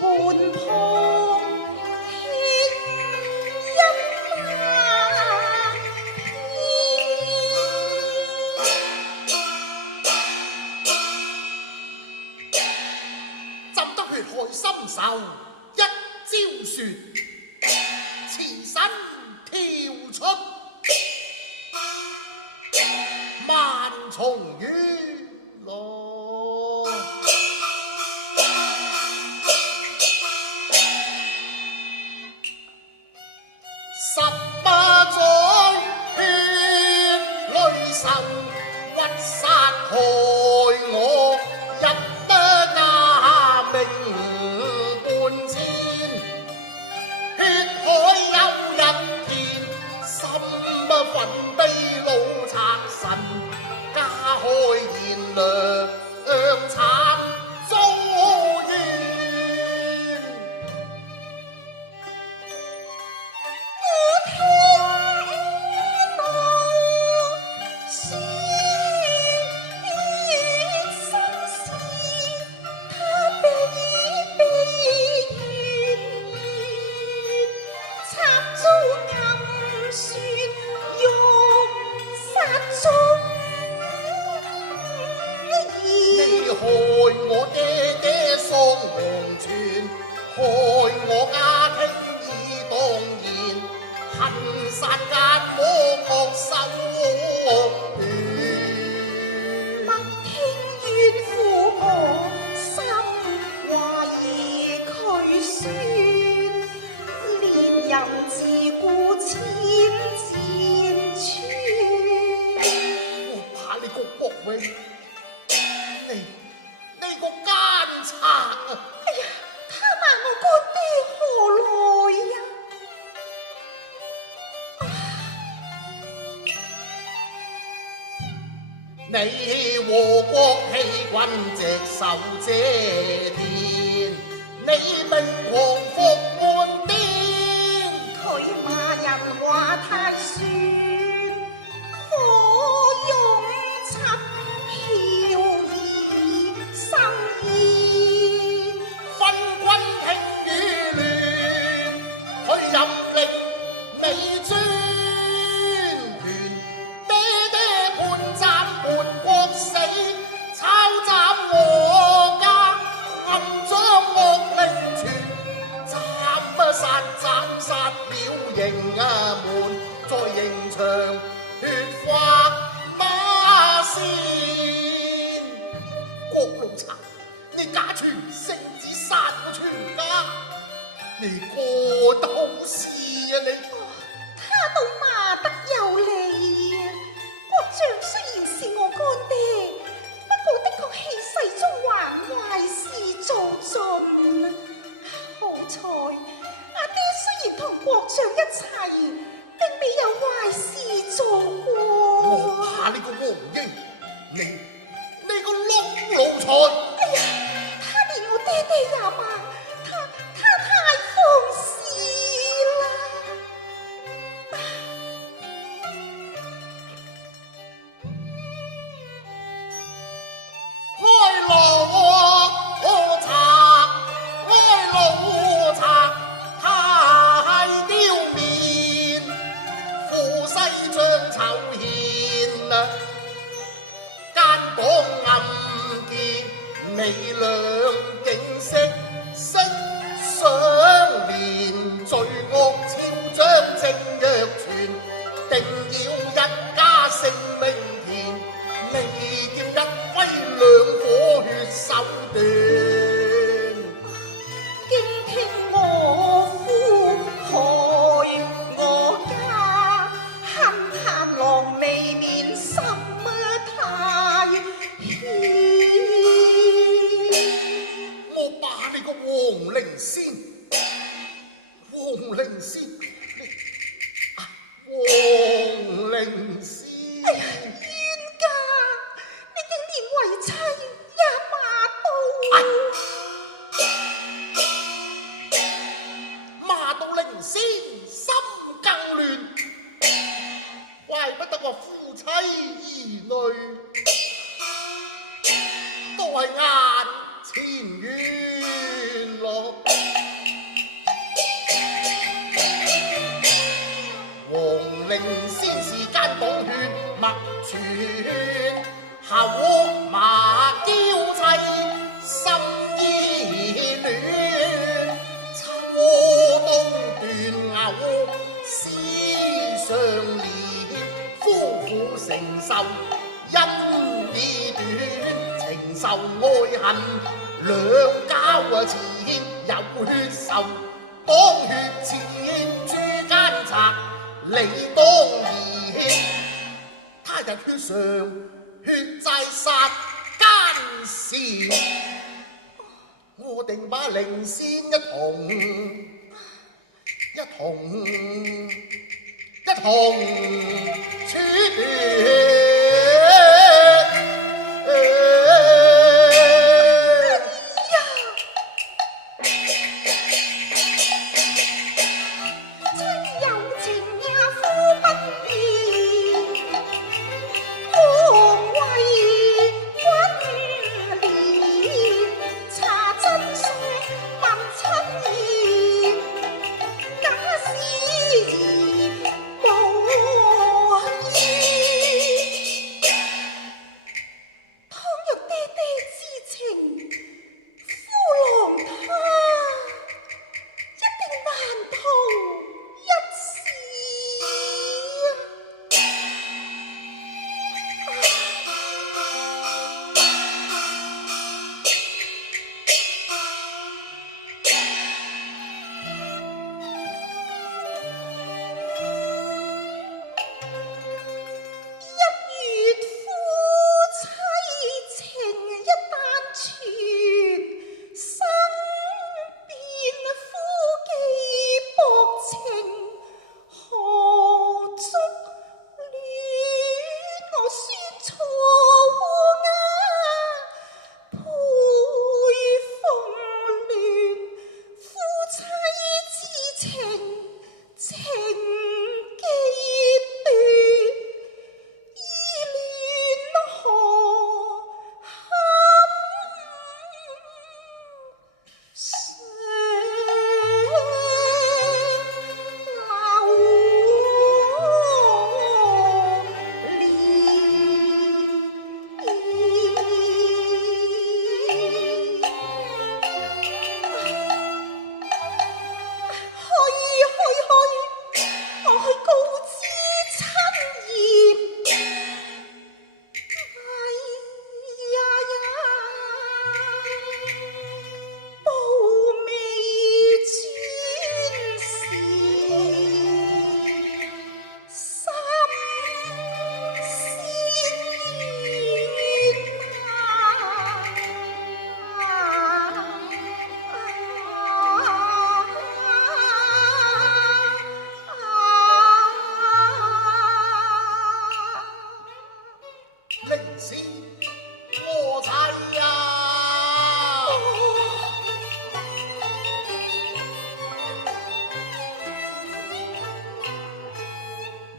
伴旁輕音啊浸得血海深仇一朝雪，慈身跳出萬重雨浪。十八載血淚仇，屈殺害我，入得家命半千。血海有一天，心憤悲怒賊神，加開賢良慘遭怨。我聽到說心事，他悲怨插足暗算，欲殺中你害我爹爹喪黃泉，害我家庭已當然，恨殺奸魔惡手段。不聽怨婦我心懷疑佢酸，連人自顧千箭穿。我怕你個國榮，你個奸賊啊！哎呀，他罵我乾爹何來呀？你和國欺君隻手遮天，你命狂復滿天。佢罵人話太酸，火勇插囂兒生煙。分君聽與亂，佢任令你專權，爹爹判斬叛國死，抄斬我家，暗將惡令傳，殺了刑門，在刑場血花馬線。國奴賊，你假傳聖旨殺我全家，你幹得好事啊你！他倒罵得有理啊！國丈雖然是我乾爹，不過的確氣勢中還壞事做盡。好彩阿爹雖然同國丈一齊，並未有壞事做過。我怕你個黃英，你個碌奴才！哎呀，他連我爹爹也罵，他太放肆啦！哀奴賊，哀奴賊，太丟面，負西將仇獻啊！奸黨暗結，你倆竟識相連，罪惡昭彰正若傳，定要一家性命田，你劍一揮兩火血手段。竟聽我夫害我家，恨炭狼未免心太險。我把你個黃靈仙，黃靈仙，黃靈仙。哎呀，冤家，你竟連為妻也罵到，罵到靈仙心更亂，怪不得我夫妻兒女都係眼前冤咯。愛恨，兩交纏有血仇，當血戰諸奸賊，理當然。他日血償血債殺奸善，我定把靈仙一同處斷。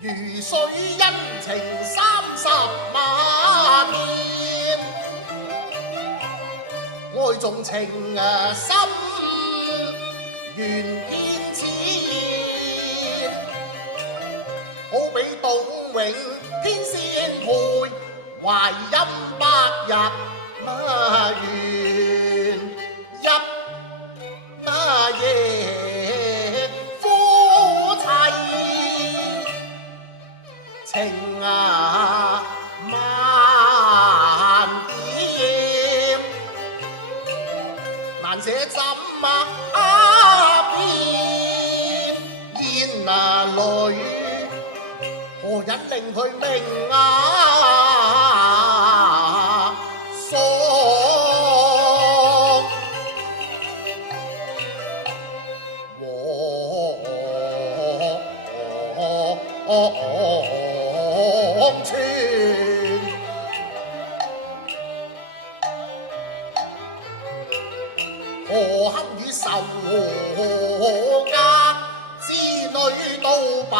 如水恩情30萬遍，愛重情深緣天淺，好比董永天仙配，懷音百日圓一夜夫妻，情萬點，難捨怎變？煙淚何人令佢明黃泉，何堪與仇家之女都白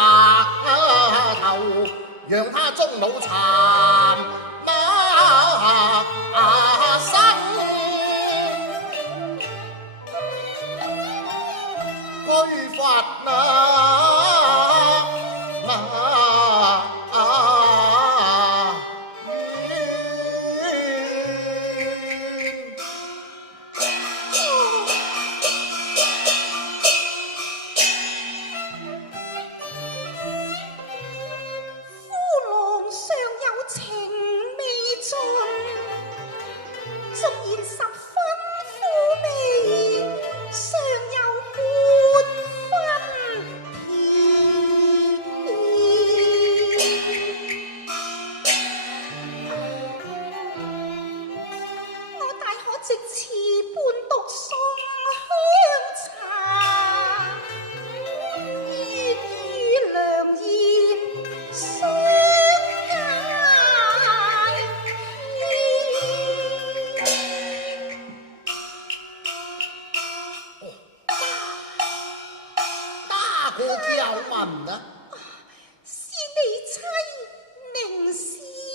頭，讓他終老殘生。居法再何叫問啊？是你妻寧仙。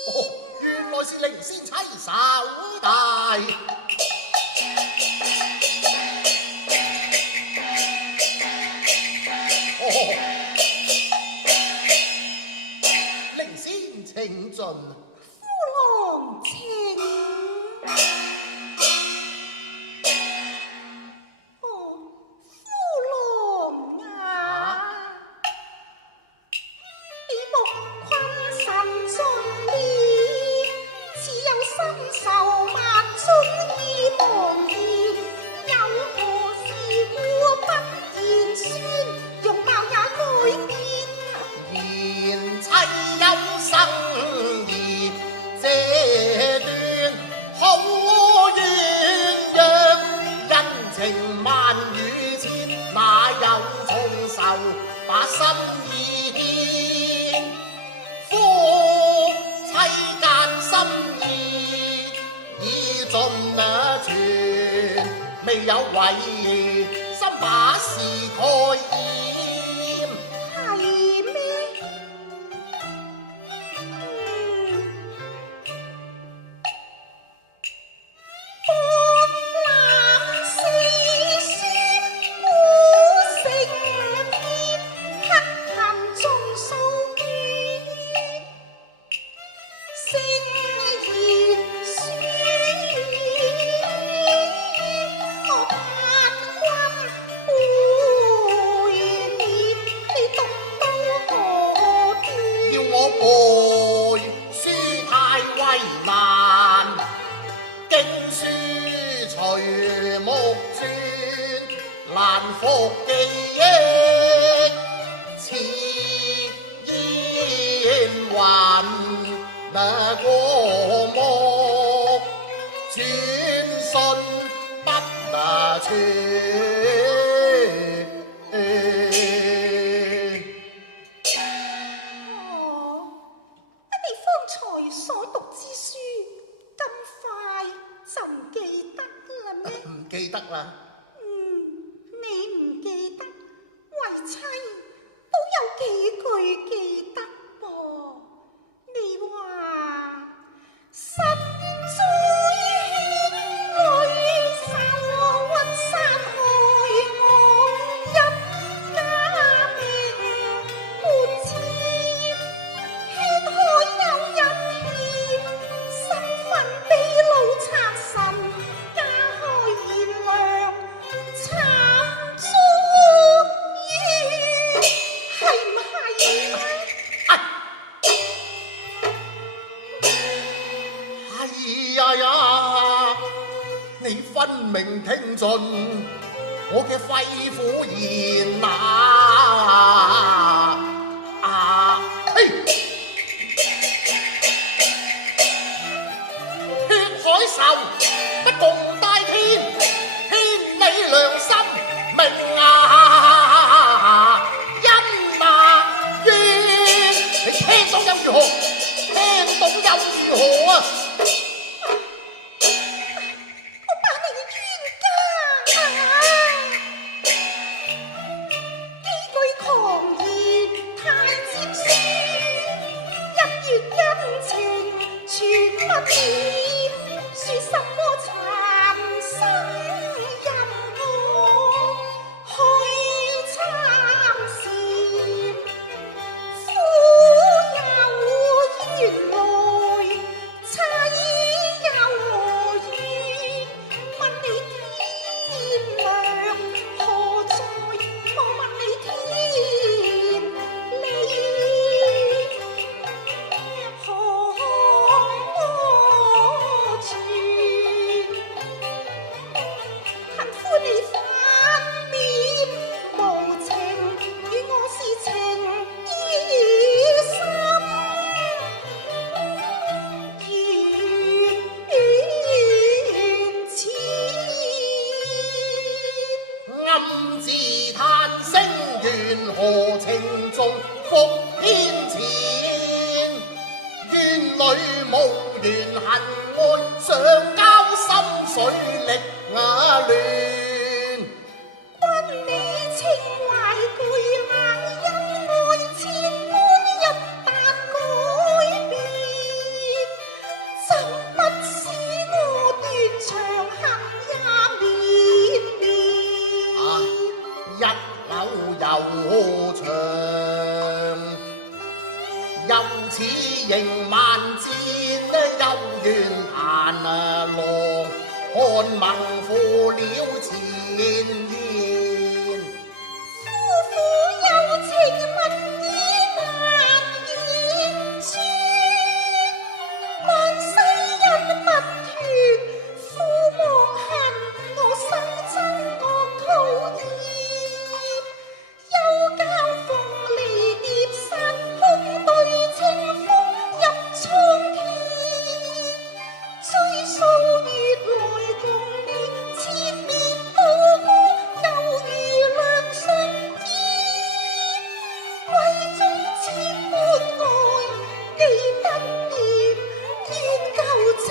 哦，原來是寧仙妻手大。哦，寧仙請進。夫郎請。哦，夫郎啊，你莫困神盡了，似有心愁萬春意茫然，有何事故不言宣，容貌也改變。賢妻有生兒，這段好鴛鴦，恩情萬語千，哪有重仇把心意牽？夫妻間心意已盡全，未有違心把事蓋掩。係咩？博覽四書古成篇，黑琴中數卷，聖賢書。我盼君背面，你讀到何端？要我背書太為難，經書隨目轉，難復記憶，似煙雲那過目，轉信不能傳。哦，你方才所讀之書，咁快就唔記得啦咩？唔記得啦。你唔記得，為妻都有幾句記得噃。你話心追牽淚愁屈山害我，陰家命沒知，血海有人欠，身份卑魯賊神，家開賢良慘遭遇，係唔係啊？哎呀呀！你分明聽盡我嘅肺腑言嘿！血海仇不共戴天，天理良心明因冤。你聽到又如何？聽到又如何啊？說什麼殘生任我去參禪，夫有緣來，妻有何緣？問你天良何在？我問你天理何存？恨歡你反面無情，與我是情意深，緣淺。暗自嘆聲，緣何情重伏天前？冤裏無緣恨愛，上交心水力亂。君你情懷巨硬，又似迎萬箭，幽怨彈狼，看猛負了前言。夫婦有情蜜意難言說，萬世人不斷，父亡恨我心憎惡討厭。又教鳳離蝶殺，空對清風入蒼天。追溯月來共你千面刀光，猶如兩相見。為中千般愛，你不念，願舊情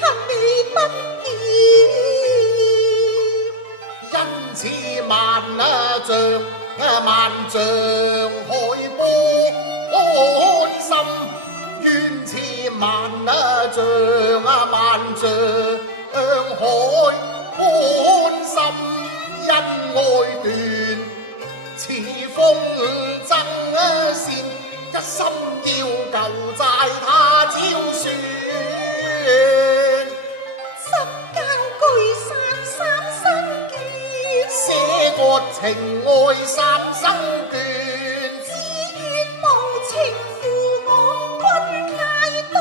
恨你不厭。因此萬丈海波安心，冤似萬丈海安心，因愛斷，似風箏線，一心要舊債他招算。十交居散三生倦，寫個情愛三生倦。只願無情負我君態度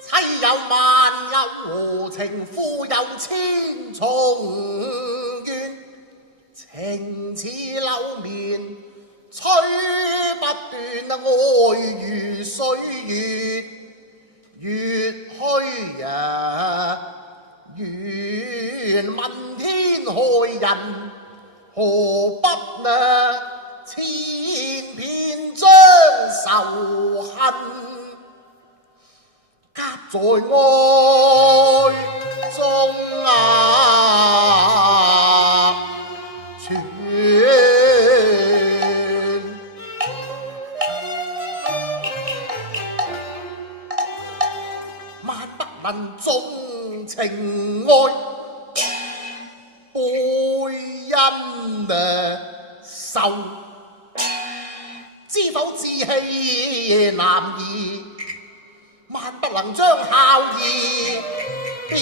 妻有萬有和情，夫有千重怨。情似流綿，吹不斷，愛如歲月，月虛願問天害人，何不千遍將仇恨夾在愛中存。萬不能縱情愛，背因仇，知否志氣難移，萬不能將孝義變。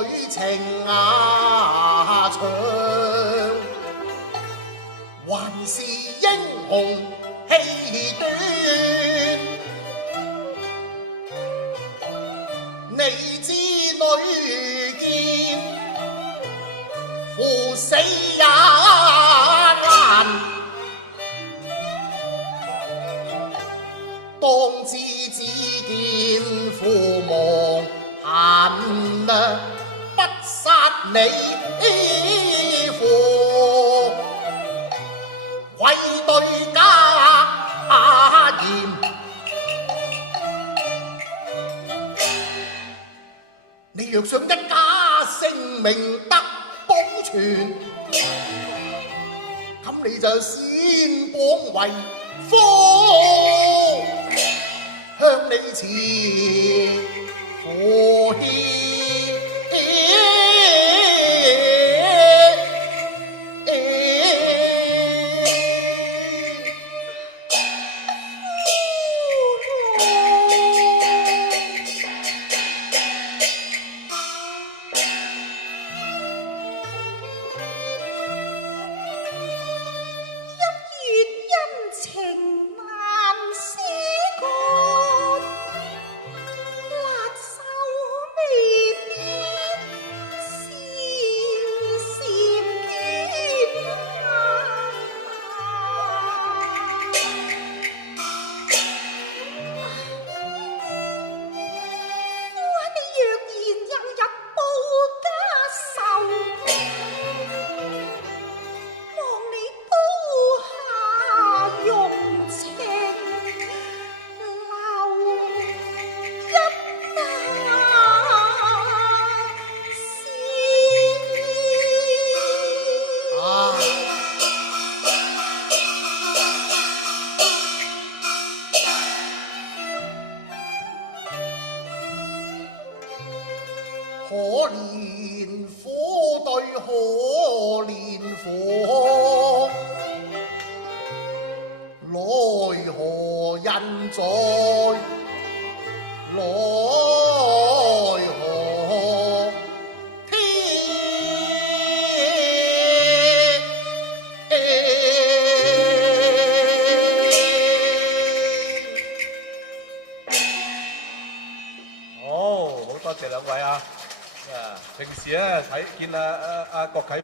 女情長，還是英雄氣短。你知女劍赴死也難，當知只見父亡恨不殺你父，愧對家嚴。你若想一家性命得保全，咁你就先綁為夫，向你辭父獻。可憐苦對可憐苦，奈何人在奈何天。好多謝兩位啊！平時咧睇見阿郭啟